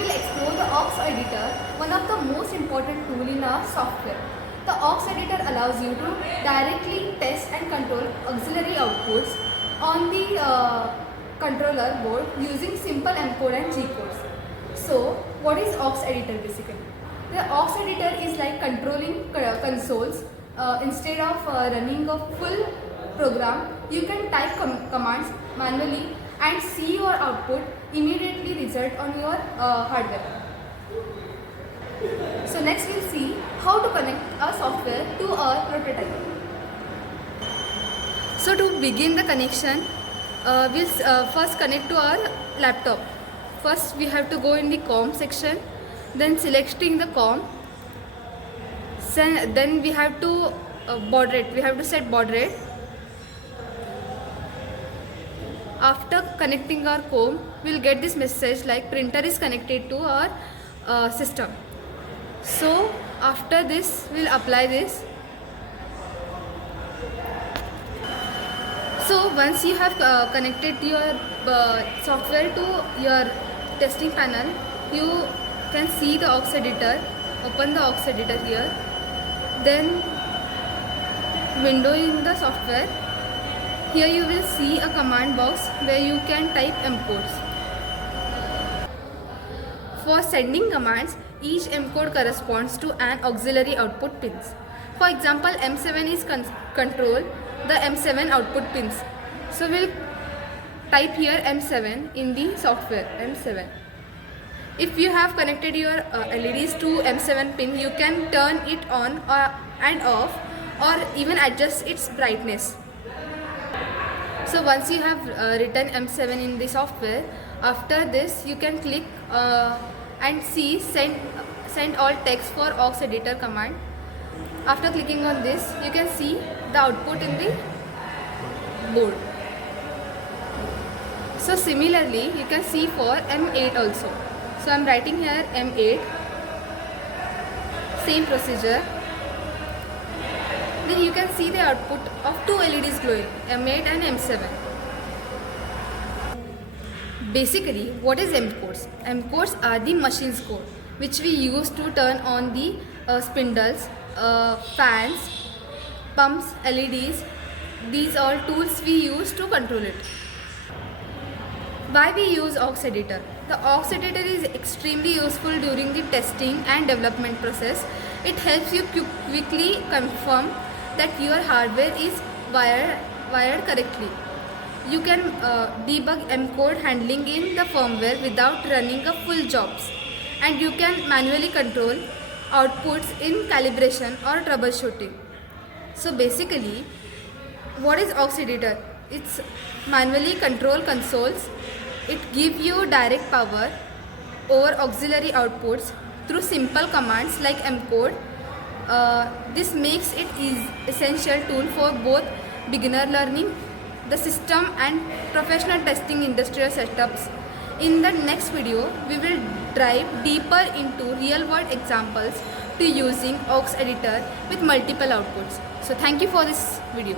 will explore the aux editor, one of the most important tool in our software. The aux editor allows you to directly test and control auxiliary outputs on the controller board using simple M code and G codes. So, what is aux editor basically? The aux editor is like controlling consoles. Instead of running a full program, you can type commands manually and see your output immediately result on your hardware. So next we'll see how to connect our software to our prototype. So to begin the connection, we'll first connect to our laptop. First we have to go in the COM section, then selecting the COM. Then we have to baud rate. We have to set baud rate. After connecting our COM, we'll get this message like printer is connected to our system. So after this, we'll apply this. So once you have connected your software to your testing panel, you can see the aux editor. Open the aux editor here. Then window in the software. Here you will see a command box where you can type M codes. For sending commands, each M code corresponds to an auxiliary output pins. For example, M7 is control the M7 output pins. So we'll type here M7 in the software, M7. If you have connected your LEDs to M7 pin, you can turn it on and off or even adjust its brightness. So once you have written M7 in the software, after this you can click and see send all text for aux editor command. After clicking on this, you can see the output in the board. So similarly, you can see for M8 also. So I am writing here M8, same procedure. Then you can see the output of two LEDs glowing, M8 and M7. Basically, what is M codes? M codes are the machine's code which we use to turn on the spindles, fans, pumps, LEDs. These all tools we use to control it. Why we use aux editor? The aux editor is extremely useful during the testing and development process. It helps you quickly confirm that your hardware is wired correctly. You can debug M code handling in the firmware without running a full jobs, and you can manually control outputs in calibration or troubleshooting. So basically, what is aux editor? It's manually control consoles. It gives you direct power over auxiliary outputs through simple commands like M code. This makes it essential tool for both beginner learning, the system and professional testing industrial setups. In the next video, we will dive deeper into real-world examples to using aux editor with multiple outputs. So thank you for this video.